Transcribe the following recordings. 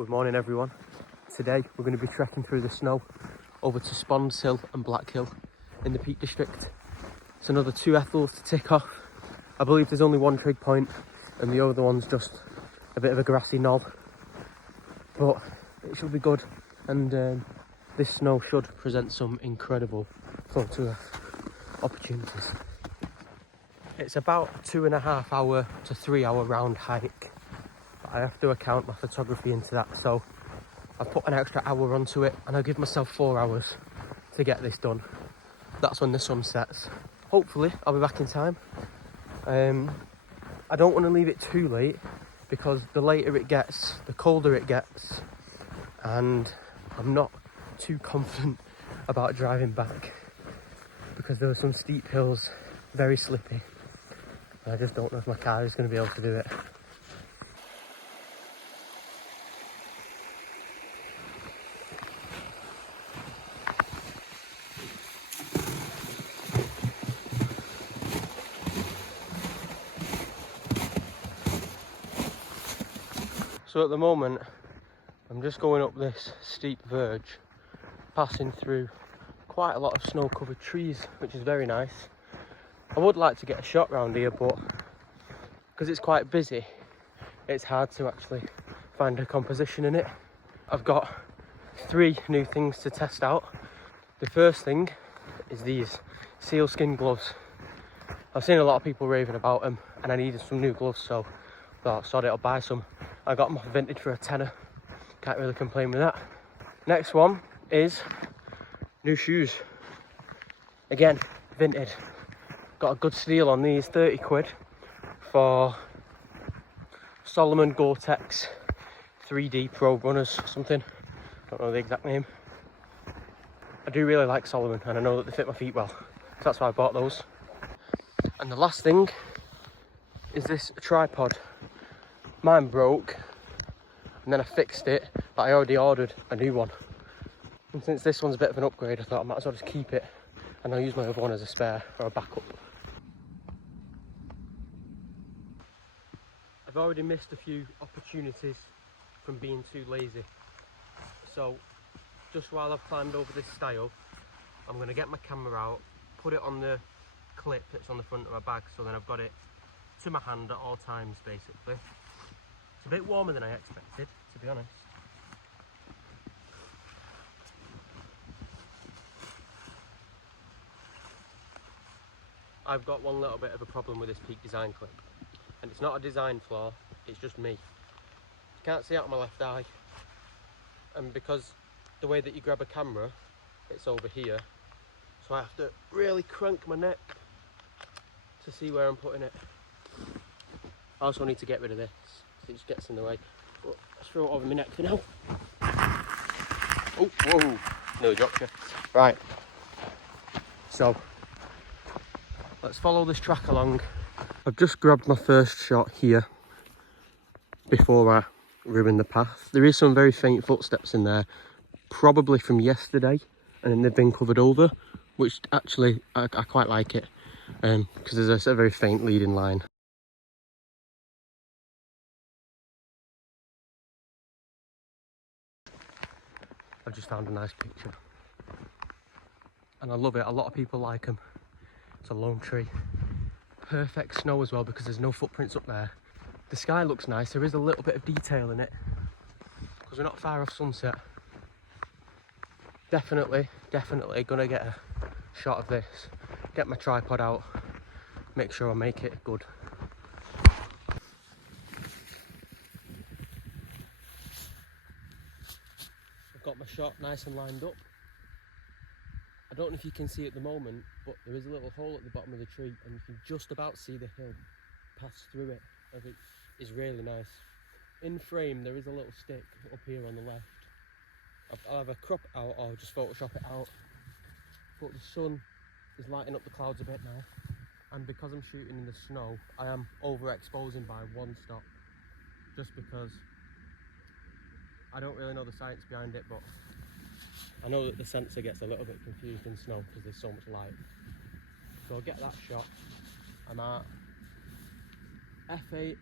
Good morning everyone. Today we're going to be trekking through the snow over to Sponds Hill and Black Hill in the Peak District. It's another 2 ethels to tick off. I believe there's only one trig point and the other one's just a bit of a grassy knoll. But it should be good, and this snow should present some incredible photo opportunities. It's about 2.5 hour to 3 hour round hike. I have to account my photography into that, so I've put an extra hour onto it and I'll give myself 4 hours to get this done. That's when the sun sets. Hopefully I'll be back in time. I don't want to leave it too late because the later it gets, the colder it gets, and I'm not too confident about driving back because there were some steep hills, very slippy. I just don't know if my car is going to be able to do it. So at the moment, I'm just going up this steep verge, passing through quite a lot of snow-covered trees, which is very nice. I would like to get a shot round here, but because it's quite busy, it's hard to actually find a composition in it. I've got 3 new things to test out. The first thing is these sealskin gloves. I've seen a lot of people raving about them and I needed some new gloves, so I thought, sod it, I'll buy some. I got them off Vintage for a tenner. Can't really complain with that. Next one is new shoes. Again, Vintage. Got a good steal on these, 30 quid for Solomon Gore-Tex 3D Pro Runners, something. Don't know the exact name. I do really like Solomon and I know that they fit my feet well, so that's why I bought those. And the last thing is this tripod. Mine broke and then I fixed it, but I already ordered a new one. And since this one's a bit of an upgrade, I thought I might as well just keep it and I'll use my other one as a spare or a backup. I've already missed a few opportunities from being too lazy. So just while I've climbed over this stile, I'm going to get my camera out, put it on the clip that's on the front of my bag, so then I've got it to my hand at all times basically. It's a bit warmer than I expected, to be honest. I've got one little bit of a problem with this Peak design clip, and it's not a design flaw, it's just me. You can't see out of my left eye, and because the way that you grab a camera, it's over here, so I have to really crank my neck to see where I'm putting it. I also need to get rid of this, so it just gets in the way. But let's throw it over my neck for now. Oh, whoa, nearly dropped you. Right, so let's follow this track along. I've just grabbed my first shot here before I ruin the path. There is some very faint footsteps in there, probably from yesterday, and then they've been covered over, which actually I quite like it, because there's a very faint leading line. I've just found a nice picture and I love it. A lot of people like them. It's a lone tree, perfect snow as well because there's no footprints up there. The sky looks nice, there is a little bit of detail in it because we're not far off sunset. Definitely gonna get a shot of this, get my tripod out, make sure I make it good. I've got my shot nice and lined up. I don't know if you can see at the moment, but there is a little hole at the bottom of the tree and you can just about see the hill pass through it. I think it's really nice. In frame there is a little stick up here on the left. I'll either crop it out or just Photoshop it out. But the sun is lighting up the clouds a bit now, and because I'm shooting in the snow, I am overexposing by 1 stop, just because I don't really know the science behind it, but I know that the sensor gets a little bit confused in snow because there's so much light. So I'll get that shot. I'm at f8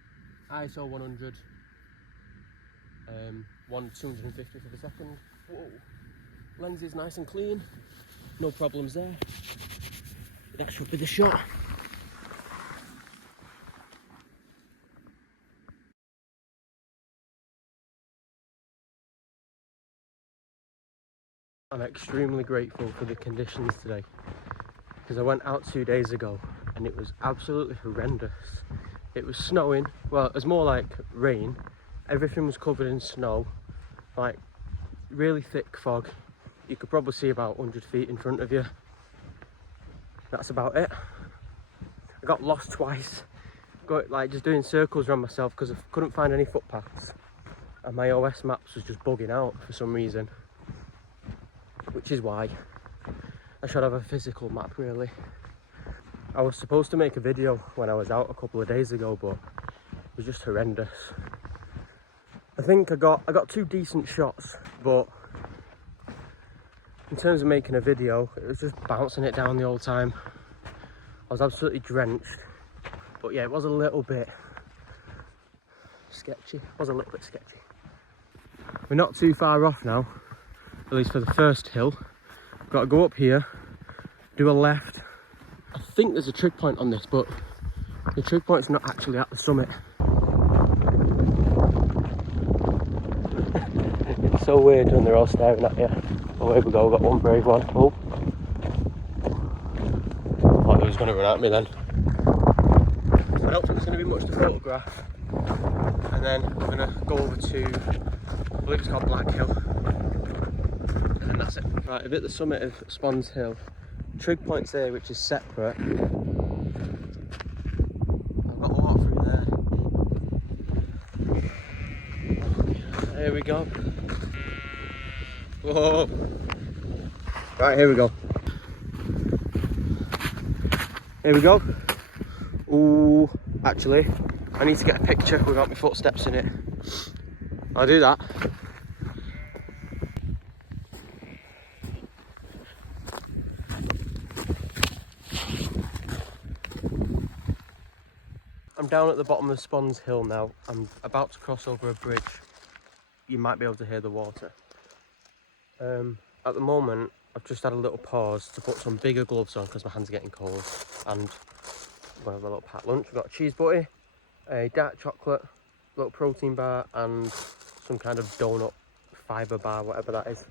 ISO 100 250 for the second. Whoa. Lens is nice and clean, no problems there. That should be the shot. I'm extremely grateful for the conditions today, because I went out 2 days ago and it was absolutely horrendous. It was snowing, well it was more like rain, everything was covered in snow, like really thick fog. You could probably see about 100 feet in front of you. That's about it. I got lost twice, like just doing circles around myself because I couldn't find any footpaths, and my OS maps was just bugging out for some reason, which is why I should have a physical map really. I was supposed to make a video when I was out a couple of days ago, but it was just horrendous. I think I got 2 decent shots, but in terms of making a video, it was just bouncing it down the whole time. I was absolutely drenched, but yeah, it was a little bit sketchy. We're not too far off now, at least for the first hill. Got to go up here, do a left. I think there's a trig point on this, but the trig point's not actually at the summit. It's so weird when they're all staring at you. Oh, here we go, got one brave one. Oh. Thought he was going to run at me then. I don't think there's going to be much to photograph. And then we're going to go over to, I believe it's called Black Hill. And that's it. Right, I've hit the summit of Sponds Hill. Trig point's there, which is separate. I've got a lot through there. Here we go. Whoa! Right, here we go. Here we go. Ooh, actually, I need to get a picture without my footsteps in it. I'll do that. I'm down at the bottom of Sponds Hill now. I'm about to cross over a bridge. You might be able to hear the water. At the moment, I've just had a little pause to put some bigger gloves on because my hands are getting cold. And we'll have a little packed lunch. We've got a cheese butty, a dark chocolate, a little protein bar, and some kind of donut fibre bar, whatever that is.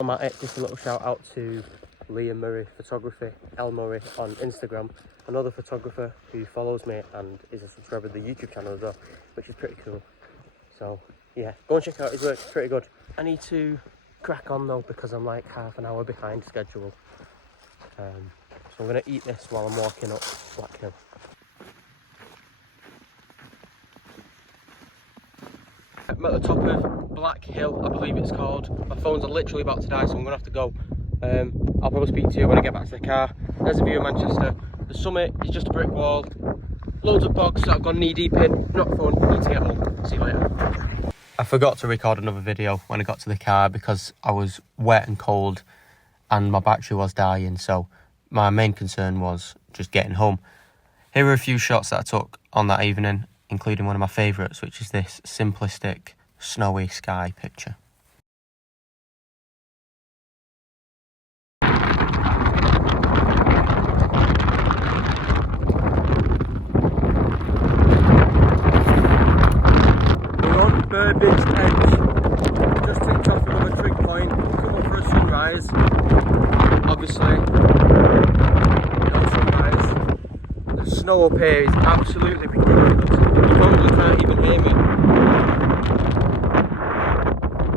I'm at it, just a little shout out to Liam Murray Photography, L Murray on Instagram, another photographer who follows me and is a subscriber to the YouTube channel as well, which is pretty cool. So yeah, go and check out his work, it's pretty good. I need to crack on though because I'm like half an hour behind schedule. So I'm going to eat this while I'm walking up Black Hill. I'm at the top of Black Hill, I believe it's called. My phone's literally about to die, so I'm going to have to go. I'll probably speak to you when I get back to the car. There's a view of Manchester. The summit is just a brick wall. Loads of bogs that I've gone knee deep in. Not fun, need to get home. See you later. I forgot to record another video when I got to the car because I was wet and cold and my battery was dying, so my main concern was just getting home. Here are a few shots that I took on that evening, including one of my favourites, which is this simplistic snowy sky picture. Burbage Edge, just ticked off another trig point, come up for a sunrise, obviously, no sunrise. The snow up here is absolutely ridiculous, you probably can't even hear me,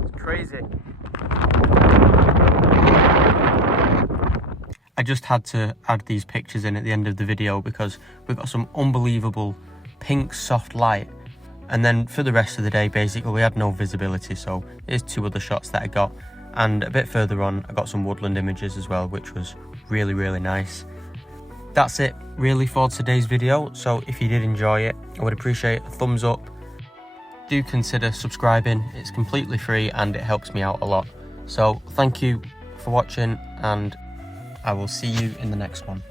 it's crazy. I just had to add these pictures in at the end of the video because we've got some unbelievable pink soft light. And then for the rest of the day, basically, we had no visibility, so here's 2 other shots that I got. And a bit further on, I got some woodland images as well, which was really, really nice. That's it, really, for today's video. So if you did enjoy it, I would appreciate a thumbs up. Do consider subscribing. It's completely free and it helps me out a lot. So thank you for watching, and I will see you in the next one.